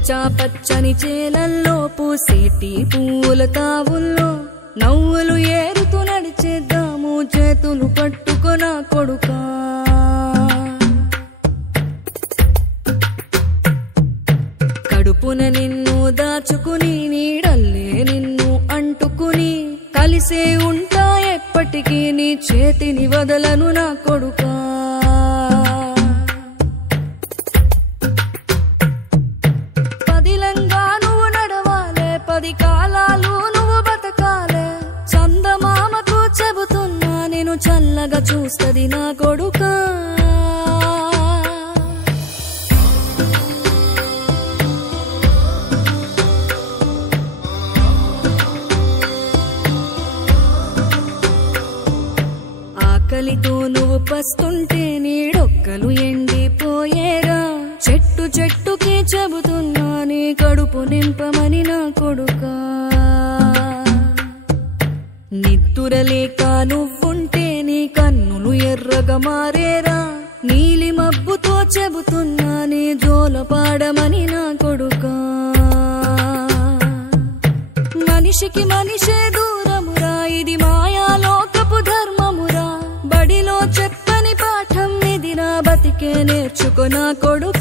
పచ్చా పచ్చని చేలల్లో పూసేటి పూల తావుల్లో నవ్వులు ఏరుతూ నడిచేద్దాము చేతులు పట్టుకొన కొడుకా. కడుపున నిన్ను దాచుకుని నీడల్లే నిన్ను అంటుకుని కలిసే ఉంటా ఎప్పటికీ నీ చేతిని వదలను నా కొడుకా. పదిలంగా నువ్వు నడవాలే, 10 కాలాలు నువ్వు బతకాలే. చందమామకు చెబుతున్నా నేను చల్లగా చూస్తది నా కొడుకా. ఆకలితో నువ్వు పస్తుంటే నీడొక్కలు ఎండిపోయేరా. చెట్టు చెట్టుకి చెబుతున్నా నీ కడుపు నింపమని నా కొడుకా. నిద్దురలేక నువ్వుంటే నీ కన్నులు ఎర్రగా మారేరా. నీలి మబ్బుతో చెబుతున్నా నీ జోల పాడమని నా కొడుకా. మనిషికి మనిషే దూరమురా, ఇది మాయాలోకపు ధర్మమురా. బడిలో చెప్పని పాఠం ఇది నా బతికే నేర్చుకో నా కొడుకా.